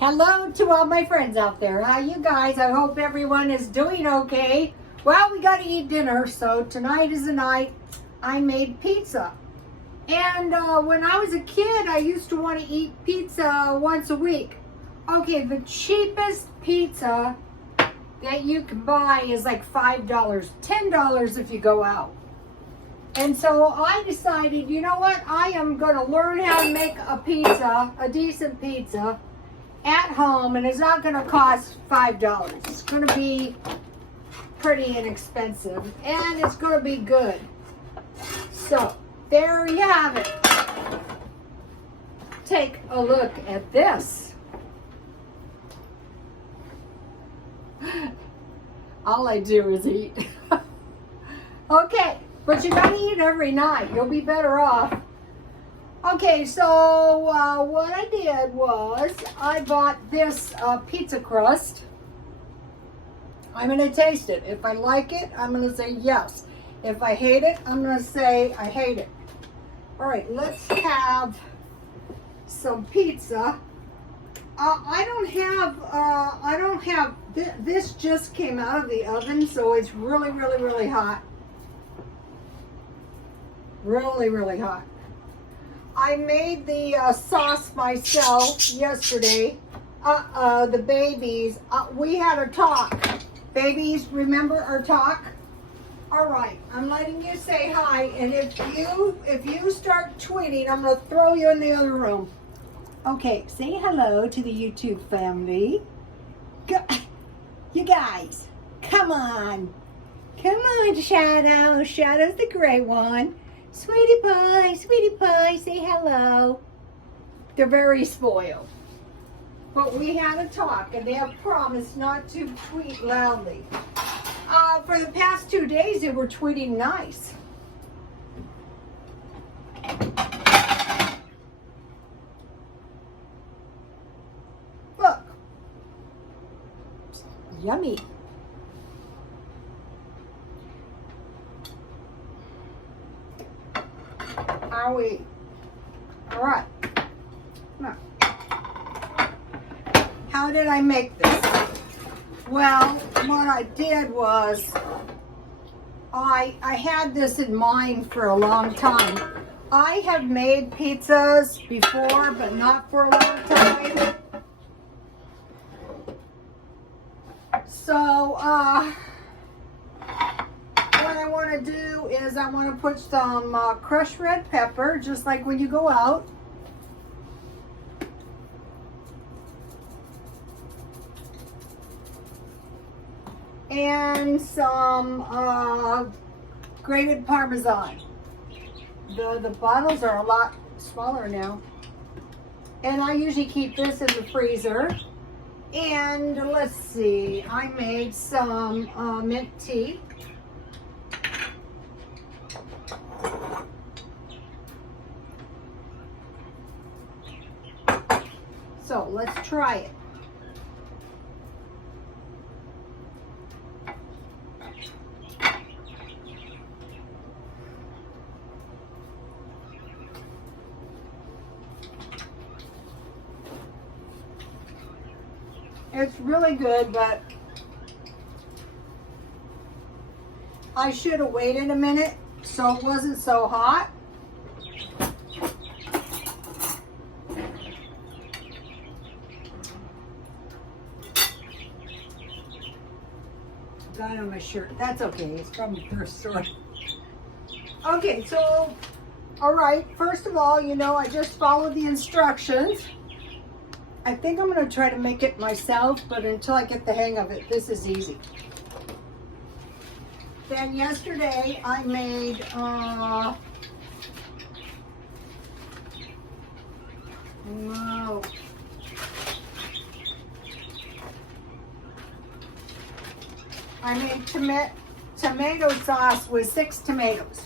Hello to all my friends out there. How you guys? I hope everyone is doing okay. Well, we got to eat dinner, so tonight is the night I made pizza. And when I was a kid, I used to want to eat pizza once a week. Okay, the cheapest pizza that you can buy is like $5, $10 if you go out. And so I decided, you know what? I am going to learn how to make a pizza, a decent pizza, at home, and it's not going to cost $5. It's going to be pretty inexpensive, and it's going to be good. So there you have it. Take a look at this. All I do is eat. Okay, but you got to eat every night. You'll be better off. Okay, so what I did was I bought this pizza crust. I'm going to taste it. If I like it, I'm going to say yes. If I hate it, I'm going to say I hate it. All right, let's have some pizza. I don't have, this just came out of the oven, so it's really, really, really hot. Really, really hot. I made the sauce myself yesterday. The babies, we had a talk. Babies, remember our talk? All right, I'm letting you say hi, and if you start tweeting, I'm gonna throw you in the other room. Okay, say hello to the YouTube family. You guys, come on. Come on, Shadow. Shadow's the gray one. Sweetie pie, say hello. They're very spoiled. But we had a talk, and they have promised not to tweet loudly. For the past 2 days, they were tweeting nice. Look. Yummy. Are we? All right. Now, how did I make this? Well, what I did was I had this in mind for a long time. I have made pizzas before, but not for a long time. So, what I want to do is I want to put some crushed red pepper, just like when you go out. And some grated Parmesan. The bottles are a lot smaller now. And I usually keep this in the freezer. And let's see, I made some mint tea. So let's try it. It's really good, but I should have waited a minute so it wasn't so hot. Got it on my shirt. That's okay. It's from the thrift store. Okay, so, all right. First of all, you know, I just followed the instructions. I think I'm going to try to make it myself, but until I get the hang of it, this is easy. Then yesterday I made no. I made tomato sauce with 6 tomatoes.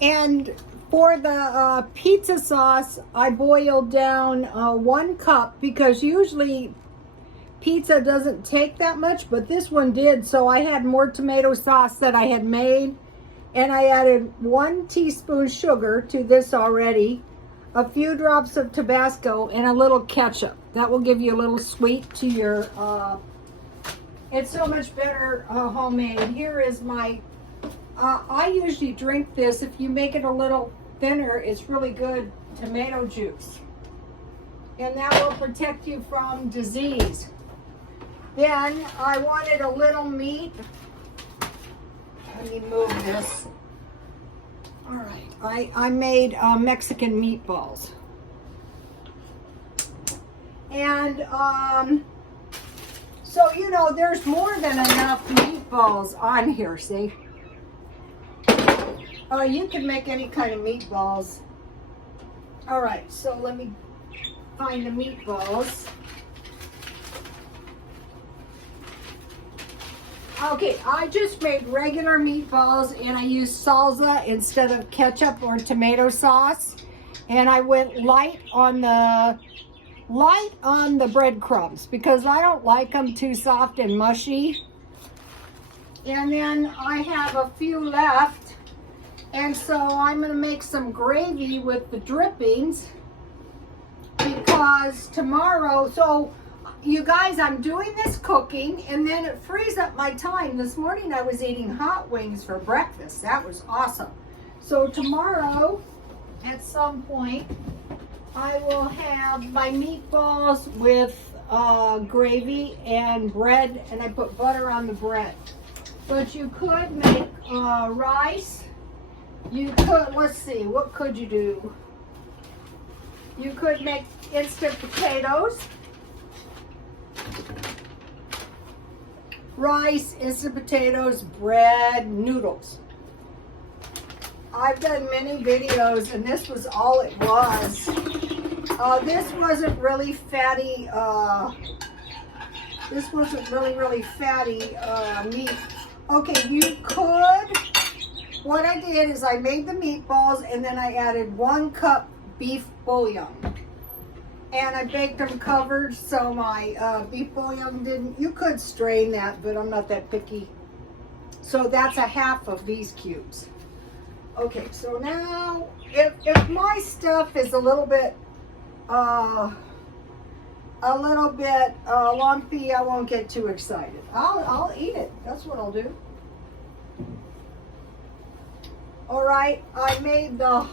And for the pizza sauce, I boiled down 1 cup because usually pizza doesn't take that much, but this one did. So I had more tomato sauce that I had made, and I added 1 teaspoon sugar to this already, a few drops of Tabasco, and a little ketchup. That will give you a little sweet to your, it's so much better homemade. Here is my, I usually drink this. If you make it a little thinner, it's really good tomato juice. And that will protect you from disease. Then I wanted a little meat. Let me move this. All right, I made Mexican meatballs. And so, you know, there's more than enough meatballs on here, see? You can make any kind of meatballs. All right, so let me find the meatballs. Okay, I just made regular meatballs and I used salsa instead of ketchup or tomato sauce. And I went light on the breadcrumbs because I don't like them too soft and mushy. And then I have a few left. And so I'm gonna make some gravy with the drippings because tomorrow, so you guys, I'm doing this cooking and then it frees up my time. This morning I was eating hot wings for breakfast. That was awesome. So tomorrow at some point I will have my meatballs with gravy and bread, and I put butter on the bread. But you could make rice. You could, let's see, what could you do? You could make instant potatoes. Rice, instant potatoes, bread, noodles. I've done many videos and this was all it was. This wasn't really fatty, this wasn't really fatty meat. Okay, you could, what I did is I made the meatballs and then I added 1 cup beef bouillon. And I baked them covered so my beef bouillon didn't, you could strain that, but I'm not that picky. So that's a half of these cubes. Okay, so now, if my stuff is a little bit lumpy, I won't get too excited. I'll eat it, that's what I'll do. All right, I made the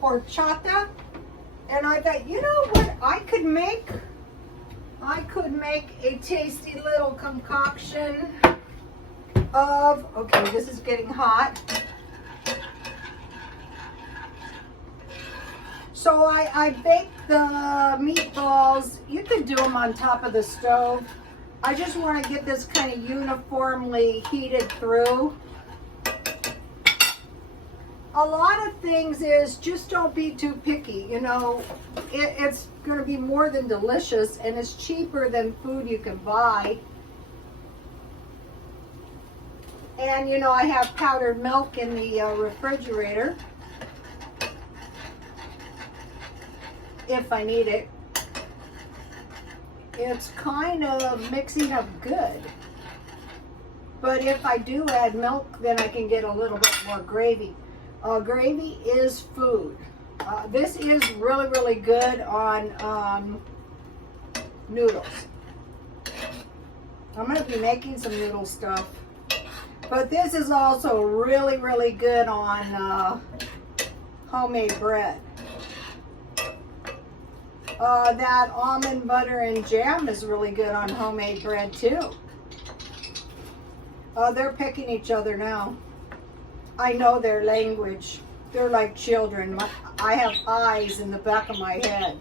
horchata. And I thought, you know what I could make? I could make a tasty little concoction of, okay, this is getting hot. So I baked the meatballs. You could do them on top of the stove. I just want to get this kind of uniformly heated through. A lot of things is just don't be too picky. You know, it's going to be more than delicious and it's cheaper than food you can buy. And you know, I have powdered milk in the refrigerator if I need it. It's kind of mixing up good. But if I do add milk, then I can get a little bit more gravy. Gravy is food. This is really good on noodles. I'm going to be making some noodle stuff. But this is also really good on homemade bread. That almond butter and jam is really good on homemade bread too. They're picking each other now. I know their language. They're like children. I have eyes in the back of my head.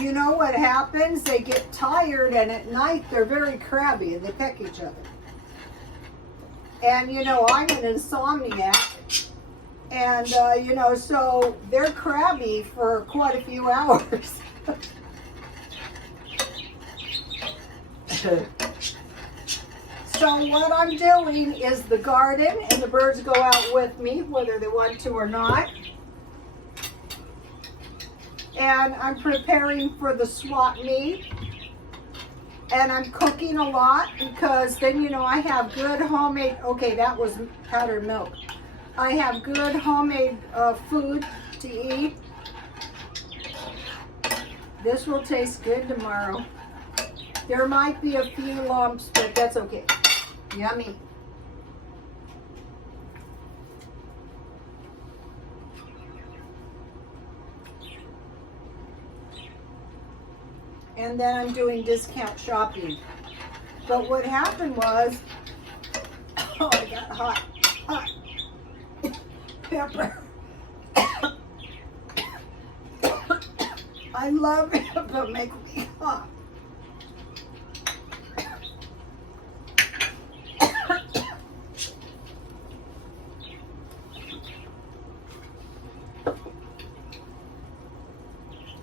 You know what happens? They get tired and at night they're very crabby and they peck each other. And you know, I'm an insomniac. And you know, so they're crabby for quite a few hours. So what I'm doing is the garden, and the birds go out with me, whether they want to or not. And I'm preparing for the swap meet. And I'm cooking a lot because then, you know, I have good homemade, okay, that was powdered milk. I have good homemade food to eat. This will taste good tomorrow. There might be a few lumps, but that's okay. Yummy. And then I'm doing discount shopping. But what happened was, oh, I got hot pepper. I love it, but make me hot.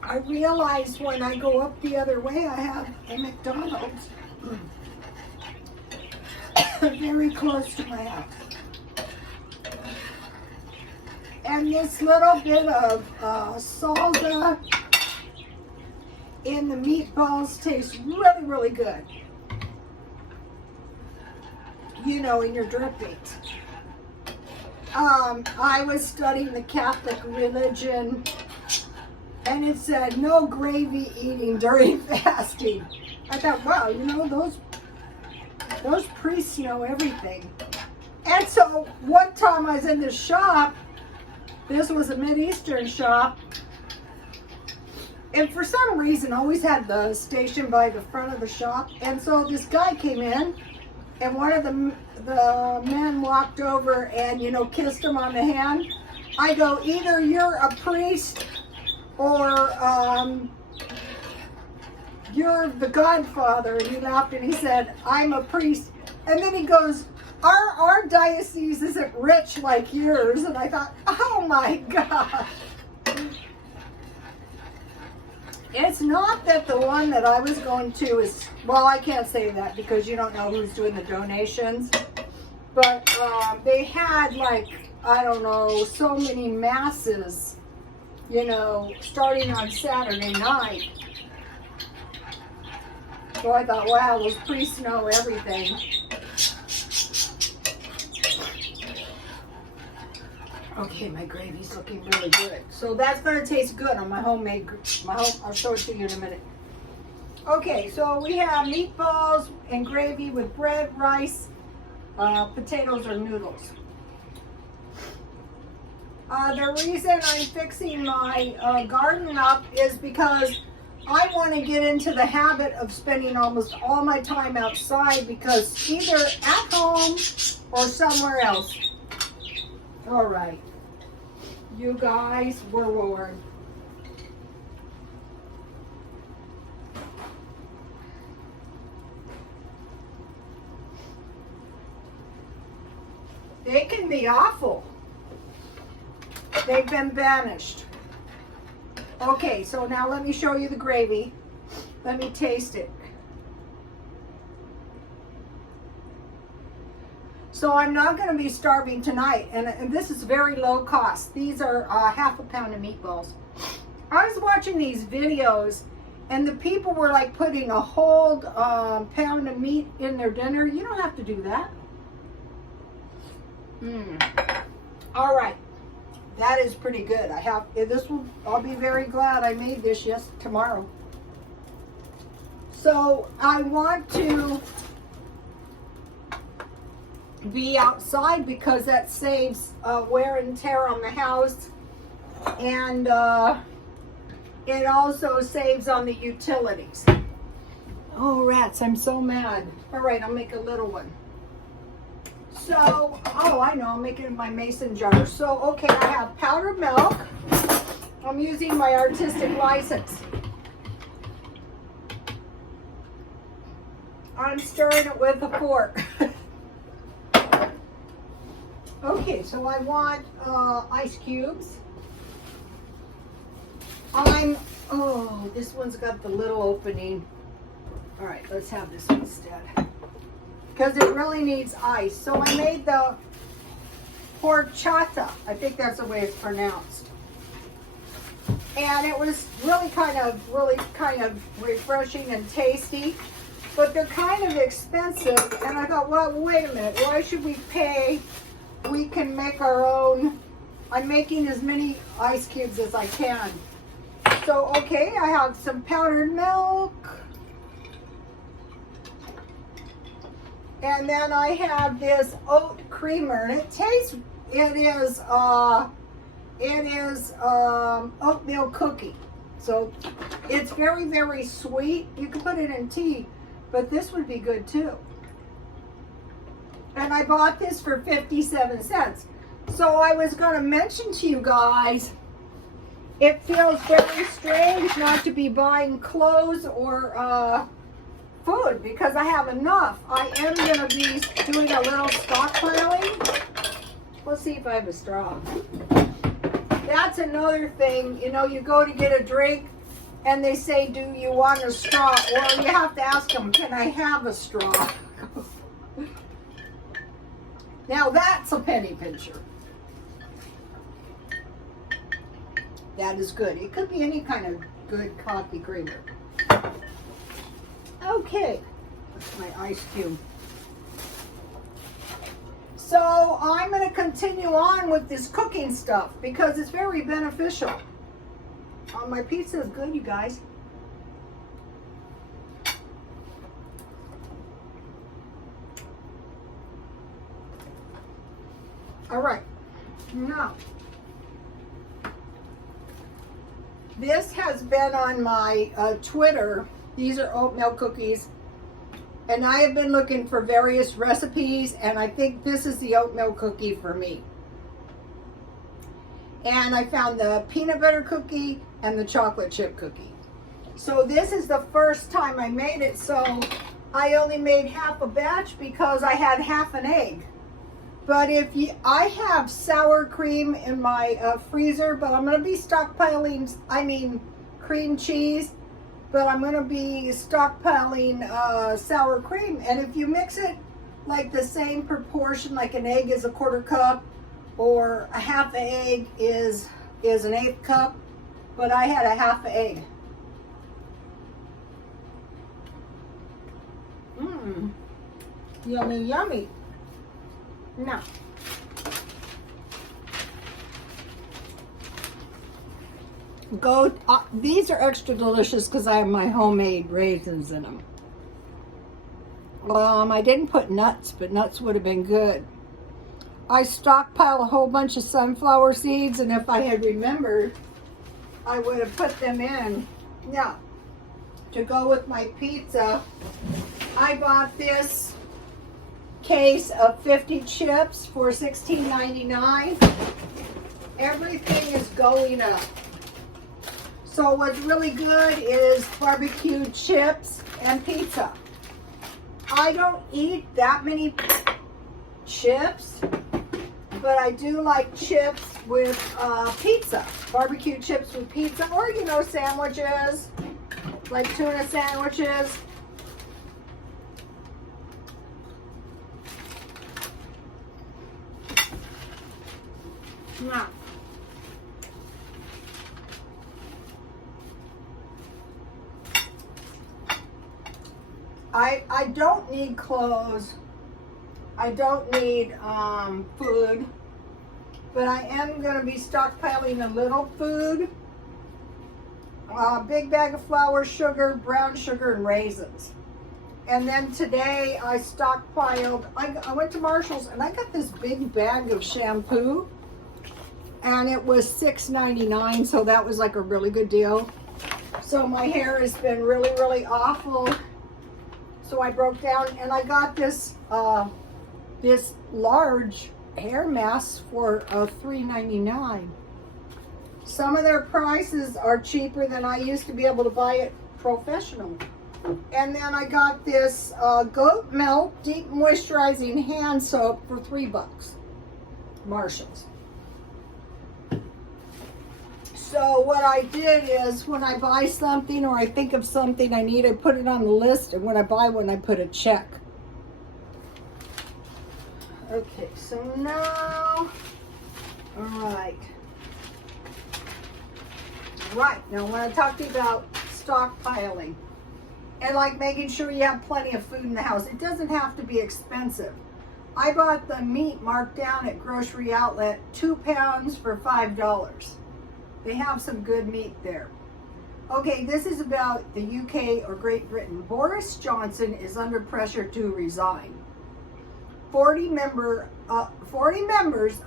I realized when I go up the other way, I have a McDonald's very close to my house. And this little bit of salsa in the meatballs tastes really, really good. You know, in your drippings. I was studying the Catholic religion, and it said no gravy eating during fasting. I thought, wow, you know, those priests know everything. And so one time I was in this shop, this was a Mideastern shop, and for some reason I always had the station by the front of the shop, and so this guy came in, and one of the men walked over and, you know, kissed him on the hand. I go, either you're a priest or you're the Godfather. And he laughed and he said, I'm a priest. And then he goes, our diocese isn't rich like yours. And I thought, oh my gosh. It's not that the one that I was going to is, well, I can't say that because you don't know who's doing the donations. But they had, like, I don't know, so many masses, you know, starting on Saturday night. So I thought, wow, those priests know everything. Okay, my gravy's looking really good. So that's going to taste good on my homemade, I'll show it to you in a minute. Okay, so we have meatballs and gravy with bread, rice, potatoes or noodles. The reason I'm fixing my garden up is because I want to get into the habit of spending almost all my time outside, because either at home or somewhere else. All right, you guys were warned. They can be awful. They've been banished. Okay, so now let me show you the gravy. Let me taste it. So I'm not going to be starving tonight, and this is very low cost. These are half a pound of meatballs. I was watching these videos, and the people were like putting a whole pound of meat in their dinner. You don't have to do that. All right, that is pretty good. I'll be very glad I made this tomorrow. So I want to be outside because that saves wear and tear on the house, and it also saves on the utilities. Oh rats, I'm so mad. All right, I'll make a little one. So, oh, I know, I'm making my mason jar. So, okay, I have powdered milk. I'm using my artistic license. I'm stirring it with a fork. Okay, so I want ice cubes. Oh, this one's got the little opening. All right, let's have this one instead, because it really needs ice. So I made the horchata. I think that's the way it's pronounced. And it was really kind of refreshing and tasty, but they're kind of expensive. And I thought, well, wait a minute, why should we pay? We can make our own I'm making as many ice cubes as I can. So, okay, I have some powdered milk. And then I have this oat creamer, and it is oatmeal cookie. So it's very, very sweet. You can put it in tea, but this would be good too. And I bought this for 57 cents. So I was going to mention to you guys, it feels very strange not to be buying clothes or food because I have enough. I am going to be doing a little stockpiling. Let's see if I have a straw. That's another thing, you know, you go to get a drink and they say, do you want a straw? Or you have to ask them, can I have a straw? Now that's a penny pincher. That is good. It could be any kind of good coffee creamer. Okay, that's my ice cube. So I'm going to continue on with this cooking stuff because it's very beneficial. My pizza is good, you guys. All right, now this has been on my Twitter. These are oatmeal cookies. And I have been looking for various recipes, and I think this is the oatmeal cookie for me. And I found the peanut butter cookie and the chocolate chip cookie. So this is the first time I made it, so I only made half a batch because I had half an egg. But I have sour cream in my freezer, but I'm going to be stockpiling, cream cheese. But I'm going to be stockpiling sour cream. And if you mix it like the same proportion, like an egg is a 1/4 cup, or a half an egg is an 1/8 cup, but I had a half an egg. Yummy, yummy. Now, these are extra delicious because I have my homemade raisins in them. I didn't put nuts, but nuts would have been good. I stockpiled a whole bunch of sunflower seeds, and if I had remembered, I would have put them in. Now, to go with my pizza, I bought this case of 50 chips for $16.99. Everything is going up. So what's really good is barbecued chips and pizza. I don't eat that many chips, but I do like chips with pizza. Barbecued chips with pizza, or sandwiches, like tuna sandwiches. Now, I don't need clothes. I don't need food, but I am going to be stockpiling a little food. Big bag of flour, sugar, brown sugar, and raisins. And then today I stockpiled, I went to Marshall's and I got this big bag of shampoo, and it was $6.99, so that was like a really good deal. So my hair has been really, really awful. So I broke down and I got this this large hair mask for $3.99. Some of their prices are cheaper than I used to be able to buy it professional. And then I got this goat milk deep moisturizing hand soap for $3. Marshall's. So what I did is when I buy something or I think of something I need, I put it on the list, and when I buy one, I put a check. Okay, so now, all right. Right, now I want to talk to you about stockpiling and like making sure you have plenty of food in the house. It doesn't have to be expensive. I bought the meat marked down at Grocery Outlet, 2 pounds for $5. They have some good meat there. Okay, this is about the UK or Great Britain. Boris Johnson is under pressure to resign. 40 members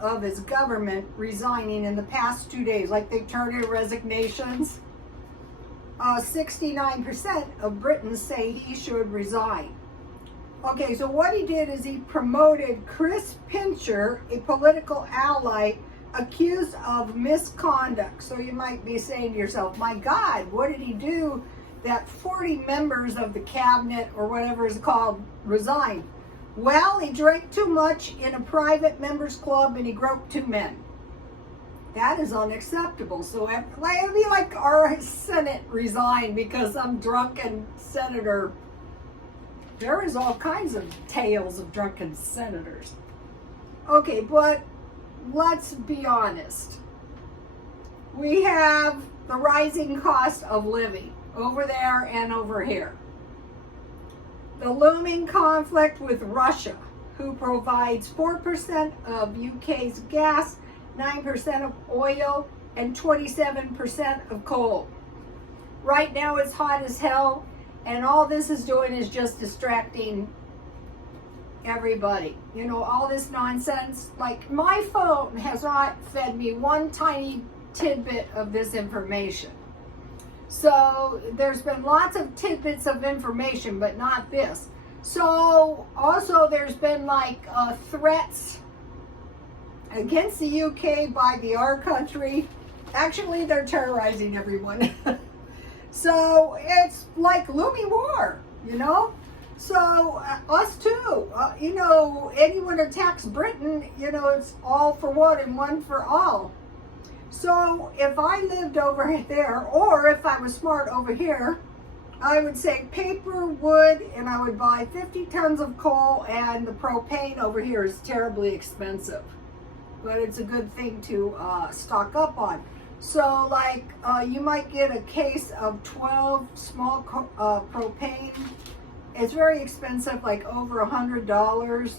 of his government resigning in the past 2 days, like they turned in resignations. 69% of Britons say he should resign. Okay, so what he did is he promoted Chris Pincher, a political ally accused of misconduct. So you might be saying to yourself, my God, what did he do that 40 members of the cabinet or whatever it's called resigned? Well, he drank too much in a private members club and he groped 2 men. That is unacceptable. So it would be like our Senate resigned because some drunken senator. There is all kinds of tales of drunken senators. Okay, but let's be honest. We have the rising cost of living over there and over here. The looming conflict with Russia, who provides 4% of UK's gas, 9% of oil, and 27% of coal. Right now it's hot as hell, and all this is doing is just distracting everybody. You know, all this nonsense. Like, my phone has not fed me one tiny tidbit of this information. So there's been lots of tidbits of information, but not this. So also there's been like threats against the UK by the our country. Actually, they're terrorizing everyone. So it's like looming war, you know. So us too. You know, anyone attacks Britain, you know, it's all for one and one for all. So if I lived over there, or if I was smart over here, I would say paper, wood, and I would buy 50 tons of coal, and the propane over here is terribly expensive. But it's a good thing to stock up on. So like you might get a case of 12 small propane. It's very expensive, like over $100.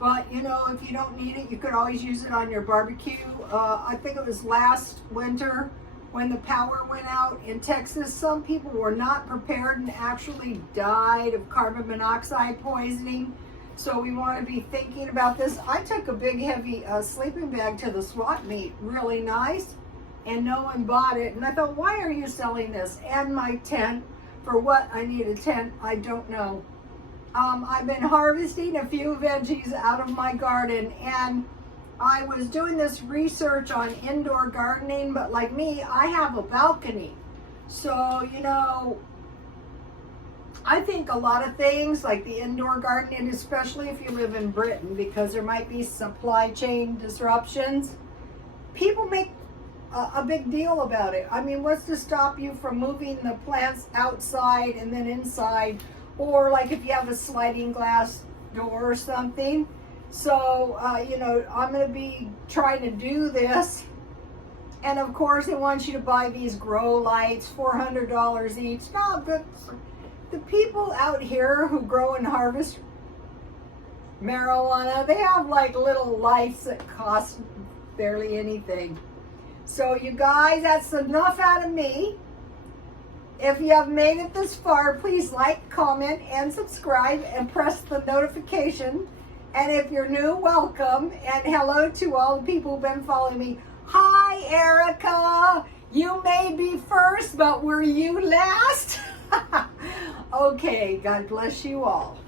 But, you know, if you don't need it, you could always use it on your barbecue. I think it was last winter when the power went out in Texas. Some people were not prepared and actually died of carbon monoxide poisoning. So we want to be thinking about this. I took a big, heavy sleeping bag to the swap meet. Really nice. And no one bought it. And I thought, why are you selling this? And my tent. For what I need a tent, I don't know. I've been harvesting a few veggies out of my garden, and I was doing this research on indoor gardening, but like me, I have a balcony. So, you know, I think a lot of things like the indoor gardening, especially if you live in Britain, because there might be supply chain disruptions, people make a big deal about it. I mean, what's to stop you from moving the plants outside and then inside? Or like if you have a sliding glass door or something. So, you know, I'm going to be trying to do this. And of course, they want you to buy these grow lights, $400 each. No, but the people out here who grow and harvest marijuana, they have like little lights that cost barely anything. So you guys, that's enough out of me. If you have made it this far, please like, comment, and subscribe, and press the notification. And if you're new, welcome. And hello to all the people who've been following me. Hi, Erica. You may be first, but were you last? Okay, God bless you all.